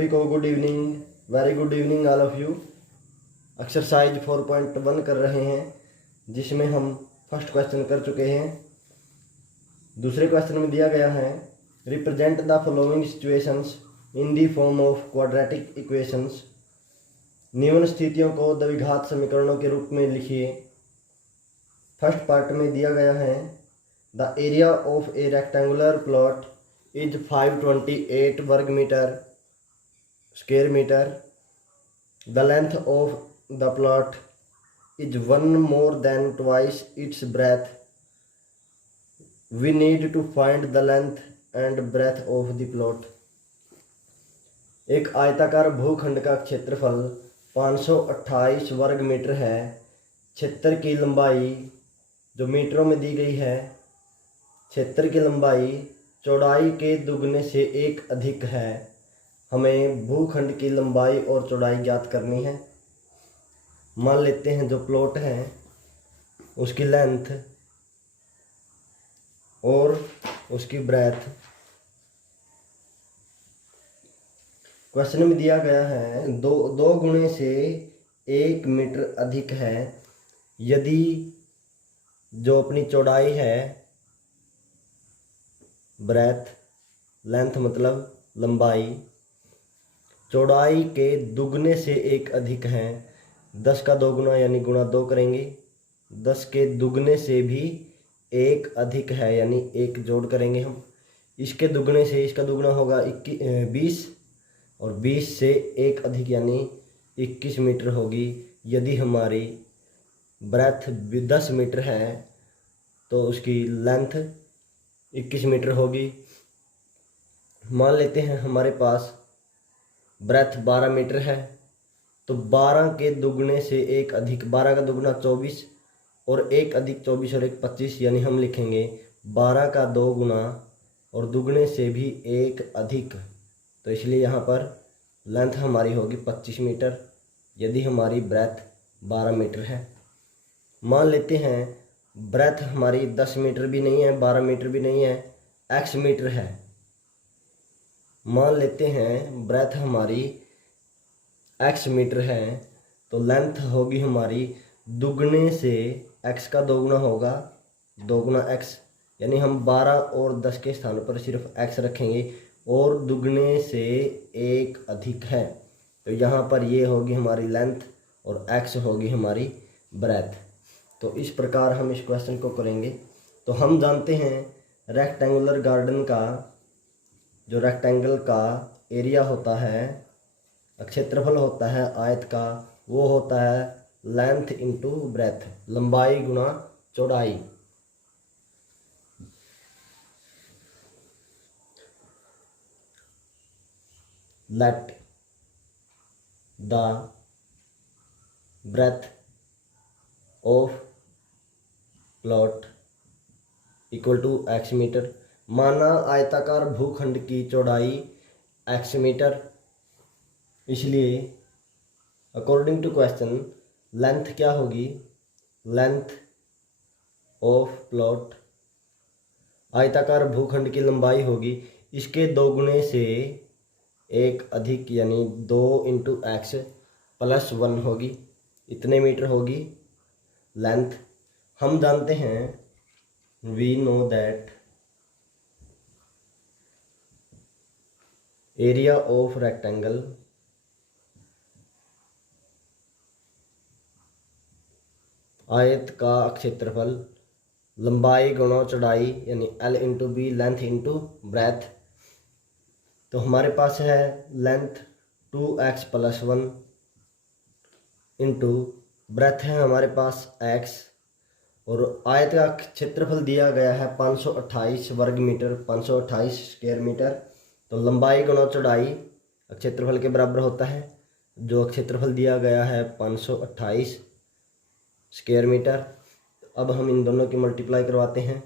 सभी को good evening, very good evening all of you. Exercise 4.1 कर रहे हैं, जिसमें हम फर्स्ट क्वेश्चन कर चुके हैं। दूसरे क्वेश्चन में दिया गया है represent the following situations in the form of quadratic equations. निम्न स्थितियों को द्विघात समीकरणों के रूप में लिखिए। फर्स्ट पार्ट में दिया गया है the area of a rectangular plot is 528 वर्ग metre square metre. The length of the plot is one more than twice its breadth. We need to find the length and breadth of the plot. एक आयताकार भूखंड का क्षेत्रफल 528 वर्ग metre है। क्षेत्र की लंबाई जो मीटरों में दी गई है, क्षेत्र की लंबाई चौड़ाई के दुगने से एक अधिक है। हमें भूखंड की लंबाई और चौड़ाई ज्ञात करनी है। मान लेते हैं जो प्लॉट है उसकी लेंथ और उसकी ब्रेथ क्वेश्चन में दिया गया है दो गुणे से 1 मीटर अधिक है यदि जो अपनी चौड़ाई है, ब्रेथ लेंथ मतलब लंबाई, चौड़ाई के दुगने से एक अधिक है। 10 का 2 गुना यानी गुणा 2 करेंगे। 10 के दुगने से भी एक अधिक है यानी एक जोड़ करेंगे हम। इसके दुगने से इसका दुगना होगा 20 और 20 से एक अधिक यानी 21 मीटर होगी। यदि हमारी ब्रेथ 10 मीटर है तो उसकी लेंथ 21 मीटर होगी। मान लेते हैं हमारे पास ब्रेथ 12 मीटर है तो 12 के दुगने से एक अधिक, 12 का दुगना 24 और एक अधिक 24 और एक 25 यानी हम लिखेंगे 12 का 2 गुना और दुगने से भी एक अधिक। तो इसलिए यहाँ पर लेंथ हमारी होगी 25 मीटर यदि हमारी ब्रेथ 12 मीटर है। मान लेते हैं ब्रेथ हमारी 10 मीटर भी नहीं है, 12 मीटर भी नहीं है, x मीटर है। मान लेते हैं ब्रेथ हमारी x मीटर है तो लेंथ होगी हमारी दुगने से x का 2 गुना होगा, 2 गुना x यानी हम 12 और 10 के स्थान पर सिर्फ x रखेंगे और दुगने से एक अधिक है। तो यहाँ पर ये होगी हमारी लेंथ और x होगी हमारी ब्रेथ। तो इस प्रकार हम इस क्वेश्चन को करेंगे। तो हम जानते हैं रेक्टेंगुलर गार्डन का जो रेक्टेंगल का एरिया होता है, क्षेत्रफल होता है आयत का, वो होता है लेंथ इंटू ब्रेथ, लंबाई गुना चौड़ाई। Let the breadth of plot equal to x metre. माना आयताकार भूखंड की चौड़ाई x मीटर, इसलिए अकॉर्डिंग टू क्वेश्चन लेंथ क्या होगी? लेंथ ऑफ प्लॉट, आयताकार भूखंड की लंबाई होगी इसके 2 गुणे से एक अधिक यानी 2 इंटू x प्लस 1 होगी। इतने मीटर होगी लेंथ। हम जानते हैं we know that area of rectangle आयत का क्षेत्रफल लंबाई गुणा चौड़ाई यानी L into B, length into breadth. तो हमारे पास है length 2x plus 1 into breadth है हमारे पास x और आयत का क्षेत्रफल दिया गया है 528 वर्ग मीटर, 528 स्क्वायर मीटर। तो लंबाई गुणा चौड़ाई क्षेत्रफल के बराबर होता है। जो क्षेत्रफल दिया गया है 528 स्क्वायर मीटर। अब हम इन दोनों की मल्टीप्लाई करवाते हैं।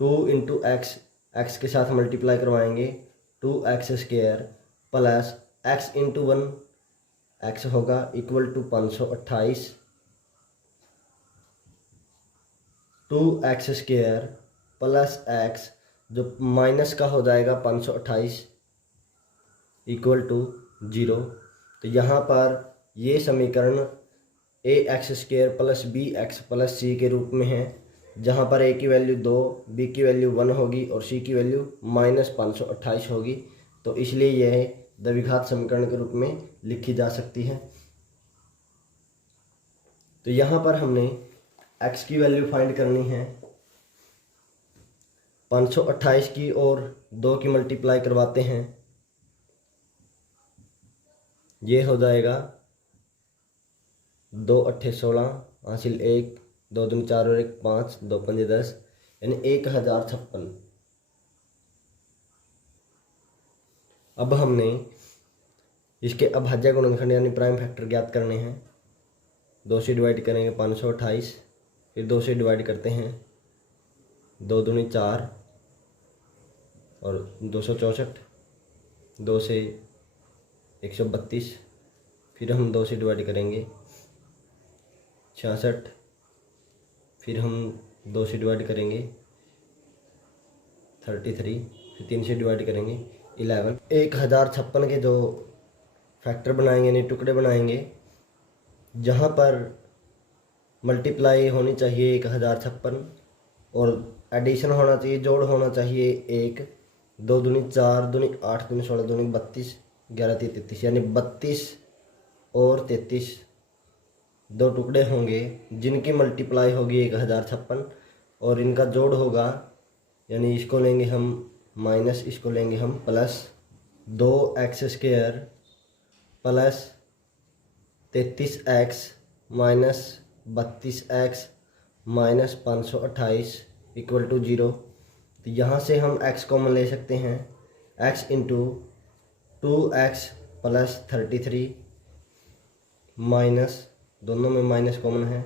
2 इंटू एक्स, एक्स के साथ मल्टीप्लाई करवाएंगे 2x square plus x into 1, x होगा equal to 528 2x square plus x जो माइनस का हो जाएगा 528 इक्वल टू 0। तो यहाँ पर ये समीकरण ax² plus bx plus c के रूप में है, जहाँ पर a की वैल्यू 2, b की वैल्यू 1 होगी और c की वैल्यू -528 होगी। तो इसलिए यह द्विघात समीकरण के रूप में लिखी जा सकती है। तो यहाँ पर हमने x की वैल्यू फाइंड करनी है। 528 की और 2 की मल्टीप्लाई करवाते हैं, ये हो जाएगा 2 8 16 हासिल 1, 2 दूनी 4 और 1 5, 2 5 10, यानी 1056। अब हमने इसके अभाज्य गुणनखंड यानी प्राइम फैक्टर ज्ञात करने हैं। 2 से डिवाइड करेंगे 528, फिर 2 से डिवाइड करते हैं, 2 दूनी 4 और 264, 2 से 132, फिर हम 2 से डिवाइड करेंगे 66, फिर हम 2 से डिवाइड करेंगे 33, फिर 3 से डिवाइड करेंगे 11। 1056 के जो फैक्टर बनाएंगे यानी टुकड़े बनाएंगे, जहाँ पर मल्टीप्लाई होनी चाहिए 1056 और एडिशन होना चाहिए, जोड़ होना चाहिए 1, 2 दूनी 4, दूनी 8, दूनी 16, दूनी 32, 11 3 33, यानी 32 और 33 दो टुकड़े होंगे जिनकी मल्टीप्लाई होगी 1056 और इनका जोड़ होगा, यानी इसको लेंगे हम माइनस, इसको लेंगे हम plus 2x² plus 33x minus 32x minus 528 equal to 0। तो यहाँ से हम x कॉमन ले सकते हैं, x into 2x plus 33 minus, दोनों में माइनस कॉमन है,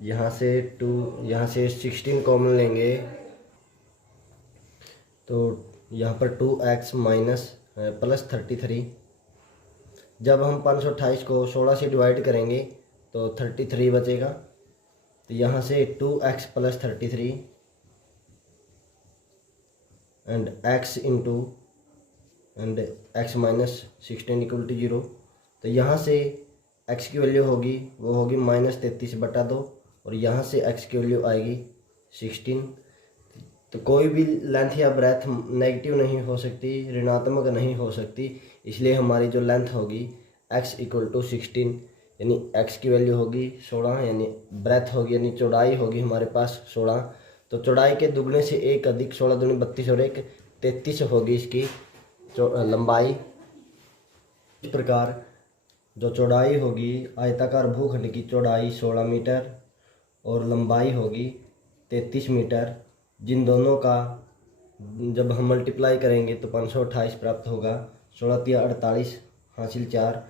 यहाँ से 2, यहाँ से 16 कॉमन लेंगे तो यहाँ पर 2x माइनस प्लस 33। जब हम 528 को 16 से डिवाइड करेंगे तो 33 बचेगा। तो यहाँ से 2x plus 33 and x into and x minus 16 equal to 0। तो यहाँ से x की वैल्यू होगी वो होगी -33/2 और यहाँ से x की वैल्यू आएगी 16। तो कोई भी लेंथ या ब्रेथ नेगेटिव नहीं हो सकती, ऋणात्मक नहीं हो सकती, इसलिए हमारी जो लेंथ होगी x इक्वल टू 16, यानी x की वैल्यू होगी 16, यानी ब्रेथ होगी यानी चौड़ाई होगी हमारे पास 16। तो चौड़ाई के दुगने से 1 अधिक 16 दूनी 32 और 1 33 होगी इसकी लंबाई। इस प्रकार जो चौड़ाई होगी आयताकार भूखंड की चौड़ाई 16 मीटर और लंबाई होगी 33 मीटर, जिन दोनों का जब हम मल्टीप्लाई करेंगे तो 528 प्राप्त होगा। 16 तिया 48 हासिल 4,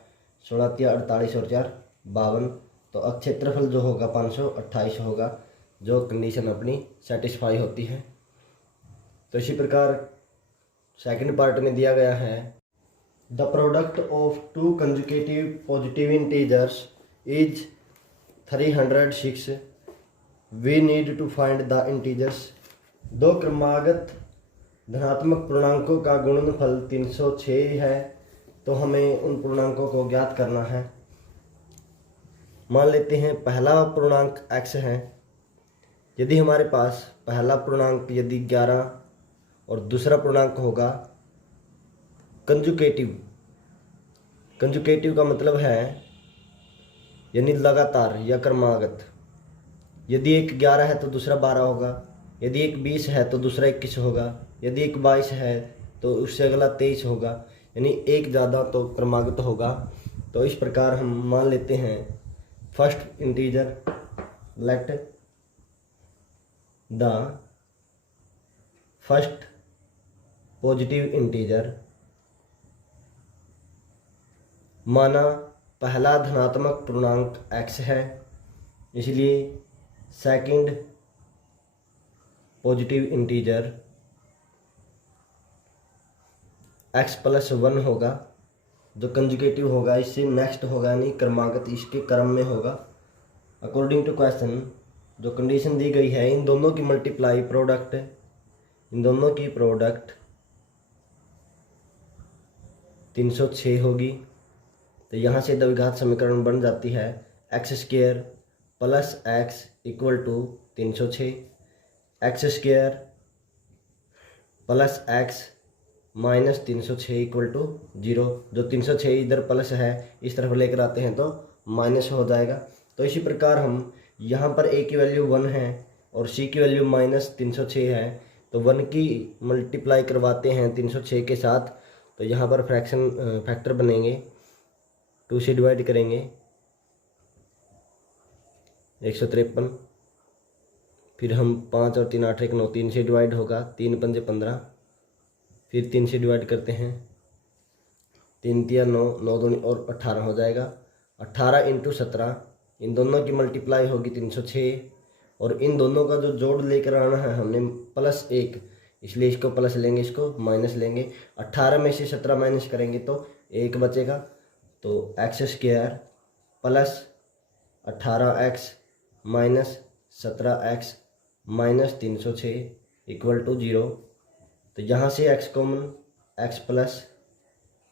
16 तिया 48 और 4 52। तो क्षेत्रफल जो होगा 528 होगा, जो कंडीशन अपनी सेटिस्फाई होती है। तो इसी प्रकार सेकंड पार्ट में दिया गया है, the product of 2 conjugative positive integers is 306, we need to find the integers. दो क्रमागत धनात्मक पूर्णांकों का गुणनफल 306 है, तो हमें उन पूर्णांकों को ज्ञात करना है। मान लेते हैं पहला पूर्णांक x है। यदि हमारे पास पहला पूर्णांक यदि 11 और दूसरा पूर्णांक होगा कंजुगेटिव, कंजुगेटिव का मतलब है यानी लगातार या क्रमागत। यदि एक 11 है तो दूसरा 12 होगा, यदि एक 20 है तो दूसरा 21 होगा, यदि एक 22 है तो उससे अगला 23 होगा, यानी एक ज़्यादा तो क्रमागत होगा। तो इस प्रकार हम मान लेते हैं first integer, let the first positive integer, माना पहला धनात्मक पूर्णांक x है, इसलिए second positive integer x plus 1 होगा, जो कंजुगेटिव होगा इससे नेक्स्ट होगा, यानी क्रमागत इसके क्रम में होगा। अकॉर्डिंग टू क्वेश्चन जो कंडीशन दी गई है, इन दोनों की मल्टीप्लाई प्रोडक्ट, इन दोनों की प्रोडक्ट 306 होगी। तो यहाँ से द्विघात समीकरण बन जाती है x square plus x equal to 306, x square plus x minus 306 equal to 0। जो 306 इधर प्लस है इस तरफ लेकर आते हैं तो माइनस हो जाएगा। तो इसी प्रकार हम यहाँ पर ए की वैल्यू 1 है और सी की वैल्यू माइनस 306 है, तो 1 की मल्टीप्लाई करवाते हैं 306 के साथ, तो यहाँ पर फैक्टर बनेंगे, 2 से डिवाइड करेंगे 153, फिर हम 5 और 3 8 1 9, 3 से डिवाइड होगा, 3 पंजे 15, फिर 3 से डिवाइड करते हैं, 3 तिया 9, 9 दूनी और 18 हो जाएगा। 18 इंटू 17, इन दोनों की मल्टीप्लाई होगी 306, और इन दोनों का जो जोड़ लेकर आना है हमने +1, इसलिए इसको प्लस लेंगे, इसको माइनस लेंगे। 18 में से 17 माइनस करेंगे तो 1 बचेगा। तो x square plus 18x minus 17x minus 306 equal to 0। तो यहाँ से x कॉमन, x प्लस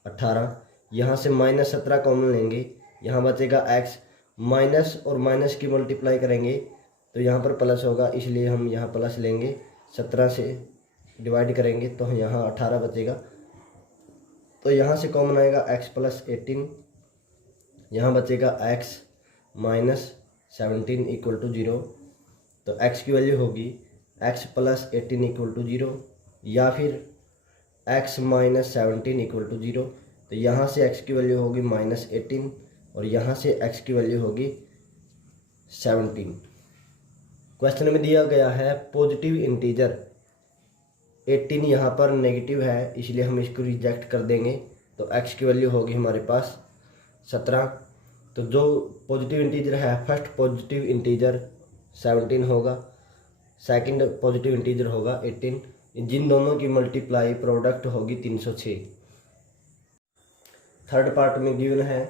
18, यहाँ से माइनस 17 कॉमन लेंगे, यहाँ बचेगा x, माइनस और माइनस की मल्टीप्लाई करेंगे तो यहाँ पर प्लस होगा, इसलिए हम यहाँ प्लस लेंगे, 17 से डिवाइड करेंगे तो यहाँ 18 बचेगा। तो यहाँ से कॉमन आएगा x प्लस 18, यहाँ बचेगा x माइनस 17 इक्वल टू 0। तो x की वैल्यू होगी x प्लस 18 इक्वल टू 0 या फिर x माइनस 17 इक्वल टू 0। तो यहाँ से x की वैल्यू होगी -18 और यहाँ से x की वैल्यू होगी 17। क्वेश्चन में दिया गया है पॉजिटिव इंटीजर 18, यहाँ पर नेगेटिव है इसलिए हम इसको रिजेक्ट कर देंगे। तो x की वैल्यू होगी हमारे पास 17। तो जो पॉजिटिव इंटीजर है, फर्स्ट पॉजिटिव इंटीजर 17 होगा, सेकंड पॉजिटिव इंटीजर होगा 18, जिन दोनों की मल्टीप्लाई प्रोडक्ट होगी 306। थर्ड पार्ट में गिवन है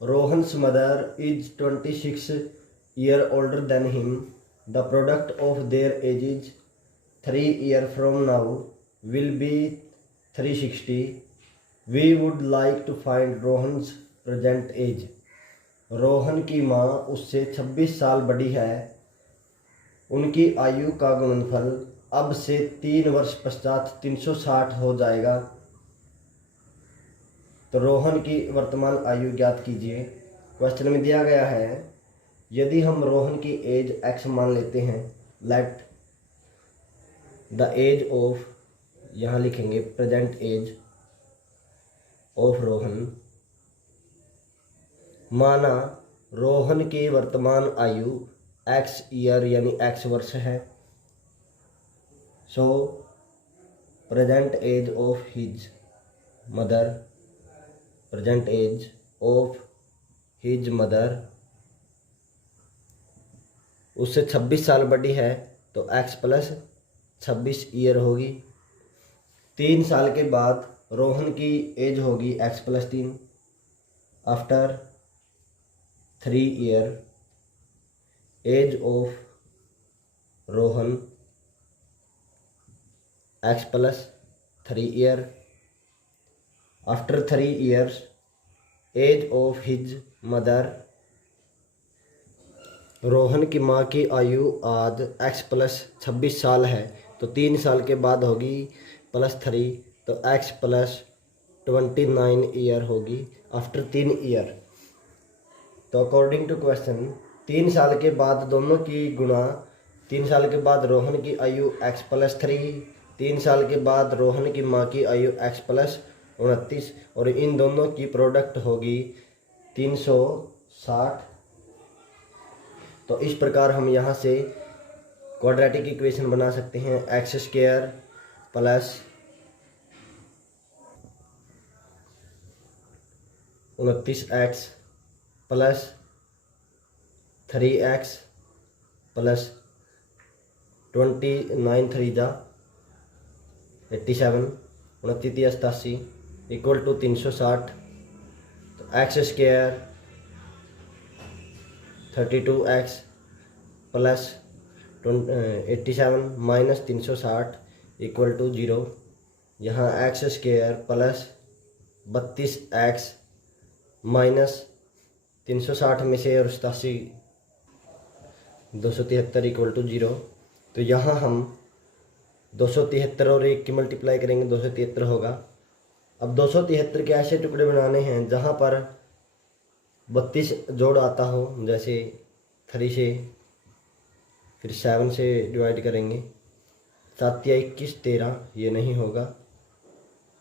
Rohan's mother is 26 year older than him, the product of their ages 3 year from now will be 360, we would like to find Rohan's present age. Rohan की माँ उससे 26 साल बड़ी है, उनकी आयु का गुणनफल अब से 3 वर्ष पश्चात 360 हो जाएगा। तो रोहन की वर्तमान आयु ज्ञात कीजिए। क्वेश्चन में दिया गया है यदि हम रोहन की एज x मान लेते हैं, लेट द एज ऑफ, यहाँ लिखेंगे प्रेजेंट एज ऑफ रोहन, माना रोहन की वर्तमान आयु x ईयर यानी x वर्ष है। So present age of his mother, present age of his mother उससे 26 साल बड़ी है, तो x प्लस 26 ईयर होगी। 3 साल के बाद रोहन की एज होगी x plus 3, after 3 year age of Rohan x plus 3 year, after 3 years age of his mother, Rohan की माँ की आयु आज x प्लस 26 साल है, तो 3 साल के बाद होगी +3, तो x प्लस 29 ईयर होगी आफ्टर 3 ईयर। तो अकॉर्डिंग टू क्वेश्चन 3 साल के बाद दोनों की गुणा, 3 साल के बाद रोहन की आयु x प्लस 3, 3 साल के बाद रोहन की माँ की आयु x प्लस 29 और इन दोनों की प्रोडक्ट होगी 360। तो इस प्रकार हम यहाँ से क्वाड्रेटिक इक्वेशन बना सकते हैं x square plus 29x plus 3x plus 29 3 जा 87, 29 87 इक्वल टू 360। तो x square 32x plus 87 minus 360 equal to 0। यहाँ x square plus 32x minus 360 में से और 87 273 इक्वल टू 0। तो यहाँ हम 273 और 1 की मल्टीप्लाई करेंगे, 273 होगा। अब 273 के ऐसे टुकड़े बनाने हैं जहाँ पर 32 जोड़ आता हो, जैसे 3 से, फिर 7 से डिवाइड करेंगे। 7 या 21 13, ये नहीं होगा।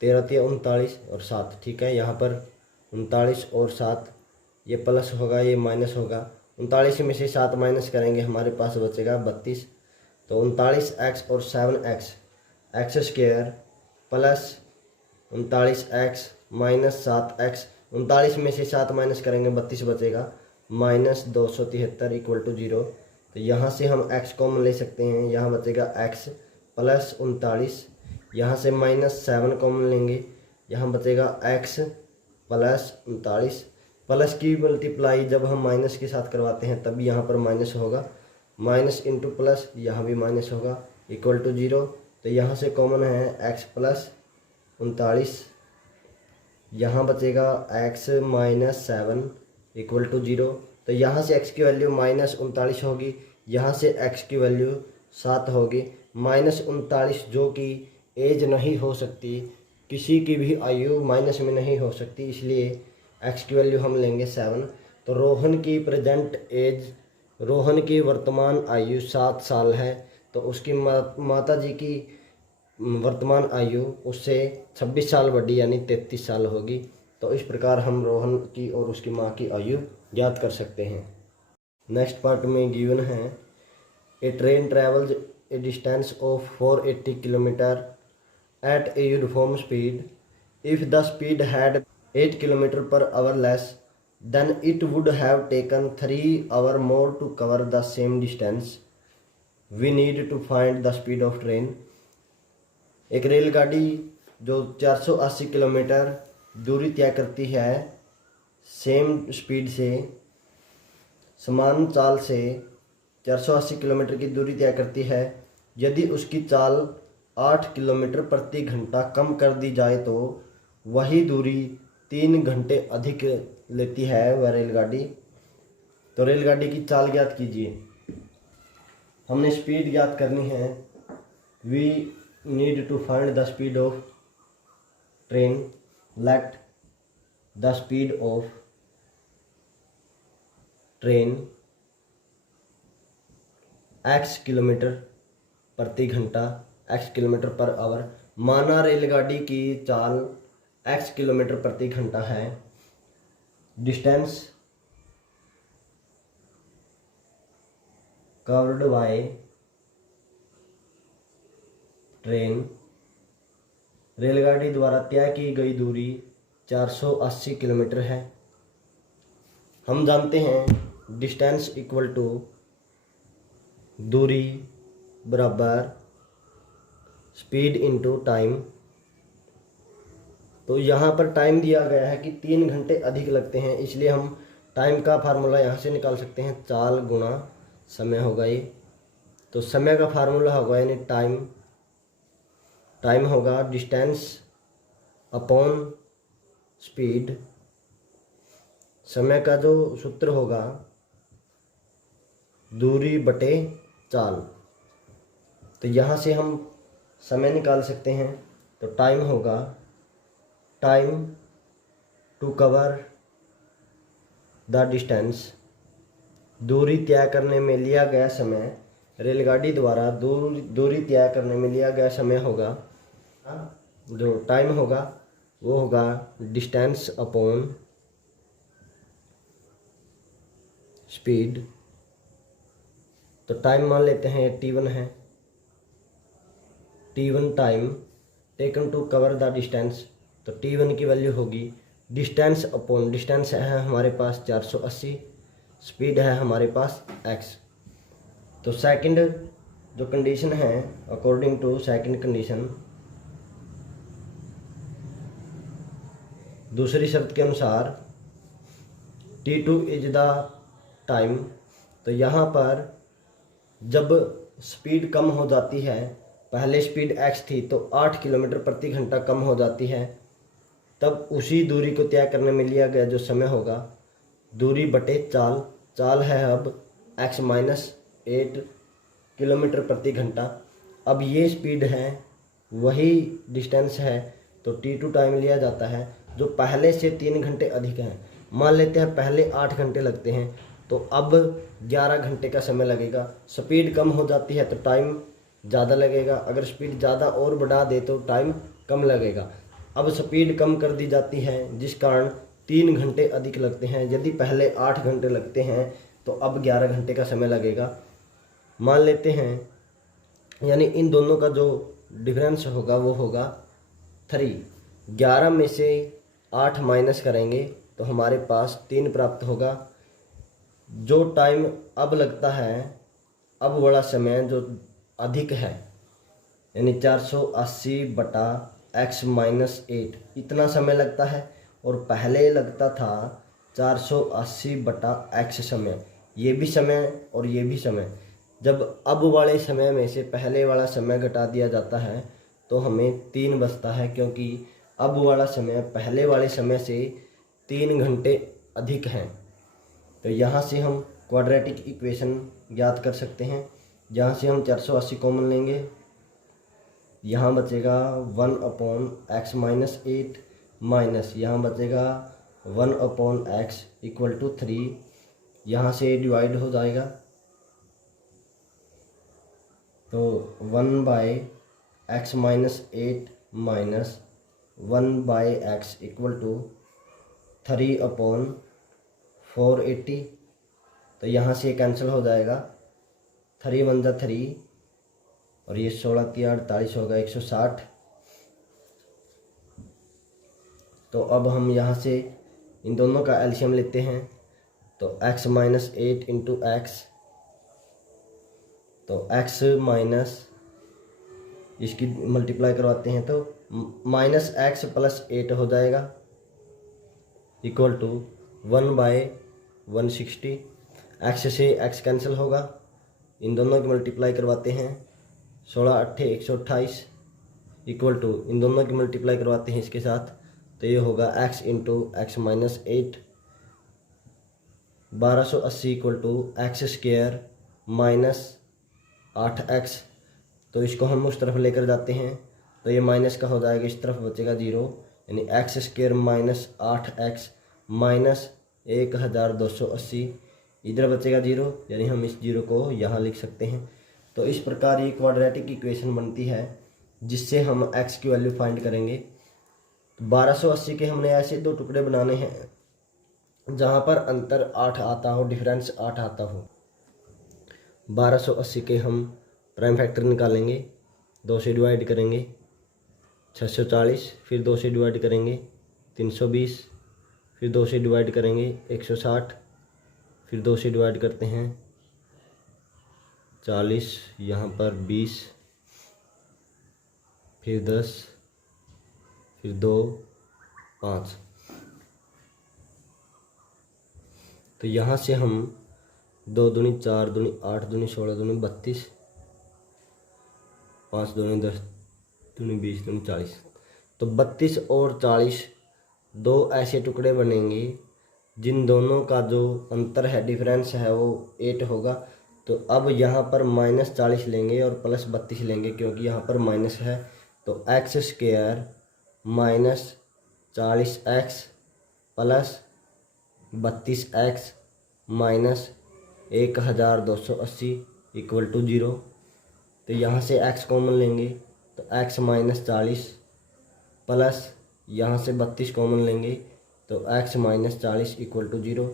13 या 39 और 7, ठीक है। यहाँ पर 39 और 7, ये प्लस होगा, ये माइनस होगा। 39 में से 7 माइनस करेंगे, हमारे पास बचेगा 32। तो 39x और 7x, x square plus 39x minus 7x। 39 में से 7 माइनस करेंगे, 32 बचेगा, माइनस 273 इक्वल टू 0। तो यहाँ से हम x कॉमन ले सकते हैं, यहाँ बचेगा x प्लस 39। यहाँ से माइनस 7 कॉमन लेंगे, यहाँ बचेगा x प्लस 39। प्लस की मल्टीप्लाई जब हम माइनस के साथ करवाते हैं तब यहाँ पर माइनस होगा, माइनस इंटू प्लस, यहाँ भी माइनस होगा, इक्वल टू 0। तो यहाँ से कॉमन है x प्लस 39, यहाँ बचेगा x माइनस 7 इक्वल टू 0। तो यहाँ से x की वैल्यू माइनस 39 होगी, यहाँ से x की वैल्यू 7 होगी। माइनस 39 जो कि एज नहीं हो सकती, किसी की भी आयु माइनस में नहीं हो सकती, इसलिए x की वैल्यू हम लेंगे 7। तो रोहन की प्रेजेंट एज, रोहन की वर्तमान आयु 7 साल है। तो उसकी माता जी की वर्तमान आयु उससे 26 साल बड़ी यानी 33 साल होगी। तो इस प्रकार हम रोहन की और उसकी माँ की आयु ज्ञात कर सकते हैं। नेक्स्ट पार्ट में गिवन है, a train travels a distance of 480 kilometre at a uniform speed. If the speed had 8 kilometre per hour less, then it would have taken 3 hours more to cover the same distance. We need to find the speed of train. एक रेलगाड़ी जो 480 kilometre दूरी तय करती है same speed से, समान चाल से 480 किलोमीटर की दूरी तय करती है। यदि उसकी चाल 8 किलोमीटर प्रति घंटा कम कर दी जाए तो वही दूरी 3 घंटे अधिक लेती है वह रेलगाड़ी। तो रेलगाड़ी की चाल ज्ञात कीजिए। हमने स्पीड ज्ञात करनी है। We need to find the speed of train. Let the speed of train x kilometre प्रति घंटा, x किलोमीटर पर आवर। माना रेलगाड़ी की चाल x किलोमीटर प्रति घंटा है। डिस्टेंस कवर्ड बाय ट्रेन, रेलगाड़ी द्वारा तय की गई दूरी 480 किलोमीटर है। हम जानते हैं डिस्टेंस इक्वल टू दूरी बराबर स्पीड इनटू टाइम। तो यहाँ पर टाइम दिया गया है कि 3 घंटे अधिक लगते हैं, इसलिए हम टाइम का फार्मूला यहाँ से निकाल सकते हैं, चाल गुणा समय होगा ये। तो समय का फार्मूला होगा यानी टाइम होगा डिस्टेंस अपॉन स्पीड। समय का जो सूत्र होगा दूरी बटे चाल। तो यहाँ से हम समय निकाल सकते हैं। तो टाइम होगा time to cover the distance, दूरी तय करने में लिया गया समय, रेलगाड़ी द्वारा दूरी तय करने में लिया गया समय होगा, जो टाइम होगा वो होगा डिस्टेंस अपॉन स्पीड। तो टाइम मान लेते हैं t1 है, t1 time taken to cover the distance. तो t1 की वैल्यू होगी डिस्टेंस अपॉन, डिस्टेंस है हमारे पास 480, स्पीड है हमारे पास x। तो सेकंड जो कंडीशन है, अकॉर्डिंग टू सेकंड कंडीशन, दूसरी शर्त के अनुसार t2 इज द टाइम। तो यहाँ पर जब स्पीड कम हो जाती है, पहले स्पीड x थी तो 8 किलोमीटर प्रति घंटा कम हो जाती है, तब उसी दूरी को तय करने में लिया गया जो समय होगा दूरी बटे चाल। चाल है अब x माइनस 8 किलोमीटर प्रति घंटा। अब ये स्पीड है, वही डिस्टेंस है, तो t2 टाइम लिया जाता है जो पहले से 3 घंटे अधिक है। मान लेते हैं पहले 8 घंटे लगते हैं, तो अब 11 घंटे का समय लगेगा। स्पीड कम हो जाती है तो टाइम ज़्यादा लगेगा, अगर स्पीड ज़्यादा और बढ़ा दे तो टाइम कम लगेगा। अब स्पीड कम कर दी जाती है जिस कारण 3 घंटे अधिक लगते हैं। यदि पहले 8 घंटे लगते हैं तो अब 11 घंटे का समय लगेगा। मान लेते हैं, यानी इन दोनों का जो डिफरेंस होगा वो होगा 3। 11 में से 8 माइनस करेंगे तो हमारे पास 3 प्राप्त होगा। जो टाइम अब लगता है, अब वाला समय जो अधिक है, यानी 480 बटा x माइनस 8 इतना समय लगता है, और पहले लगता था 480 बटा x समय। ये भी समय और ये भी समय। जब अब वाले समय में से पहले वाला समय घटा दिया जाता है तो हमें 3 बचता है, क्योंकि अब वाला समय पहले वाले समय से 3 घंटे अधिक हैं। तो यहाँ से हम क्वाड्रेटिक इक्वेशन याद कर सकते हैं। जहाँ से हम 480 कॉमन लेंगे, यहाँ बचेगा 1/x माइनस 8 माइनस यहाँ बचेगा 1/x इक्वल टू 3। यहाँ से डिवाइड हो जाएगा तो 1/x minus 8 minus 1/x equal to 3/480। तो यहाँ से कैंसिल हो जाएगा, 3 1 जा 3 और ये 16 की 48 होगा 160। तो अब हम यहाँ से इन दोनों का एलसीएम लेते हैं, तो x माइनस 8 इंटू एक्स, तो x माइनस इसकी मल्टीप्लाई करवाते हैं तो माइनस x प्लस 8 हो जाएगा इक्वल टू 1/160। x से x कैंसिल होगा, इन दोनों की मल्टीप्लाई करवाते हैं, 16 8 128 इक्वल टू इन दोनों की मल्टीप्लाई करवाते हैं इसके साथ, तो ये होगा x into x minus 8 1280 equal to x square minus 8x। तो इसको हम उस तरफ लेकर जाते हैं तो ये माइनस का हो जाएगा, इस तरफ बचेगा 0, यानी x square minus 8x minus 1280, इधर बचेगा 0, यानी हम इस 0 को यहाँ लिख सकते हैं। तो इस प्रकार ये क्वाड्रेटिक इक्वेशन बनती है जिससे हम x की वैल्यू फाइंड करेंगे। 1280 के हमने ऐसे 2 टुकड़े बनाने हैं जहाँ पर अंतर 8 आता हो, डिफरेंस 8 आता हो। 1280 के हम प्राइम फैक्टर निकालेंगे, 2 से डिवाइड करेंगे 640, फिर 2 से डिवाइड करेंगे 320, फिर 2 से डिवाइड करेंगे 160, फिर 2 से डिवाइड करते हैं 40, यहाँ पर 20, फिर 10, फिर 2 5। तो यहाँ से हम 2 दूनी 4 दूनी 8 दूनी 16 दूनी 32, 5 दूनी 10 दूनी 20 दूनी 40। तो 32 और 40 2 ऐसे टुकड़े बनेंगे जिन दोनों का जो अंतर है, डिफरेंस है, वो 8 होगा। तो अब यहाँ पर माइनस 40 लेंगे और प्लस 32 लेंगे, क्योंकि यहाँ पर माइनस है। तो x square minus 40x plus 32x minus 1280 equal to 0। तो यहाँ से x कॉमन लेंगे तो x माइनस 40 प्लस यहाँ से 32 कॉमन लेंगे तो x माइनस 40 इक्वल टू 0।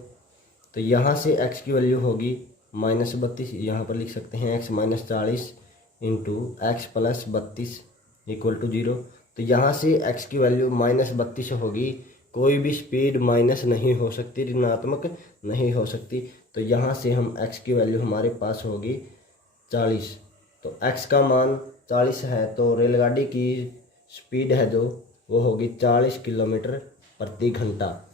तो यहाँ से x की वैल्यू होगी माइनस 32, यहाँ पर लिख सकते हैं x minus 40 into x plus 32 equal to 0। तो यहाँ से x की वैल्यू माइनस 32 होगी। कोई भी स्पीड माइनस नहीं हो सकती, ऋणात्मक नहीं हो सकती। तो यहाँ से हम x की वैल्यू हमारे पास होगी 40। तो x का मान 40 है, तो रेलगाड़ी की स्पीड है जो वो होगी 40 किलोमीटर प्रति घंटा।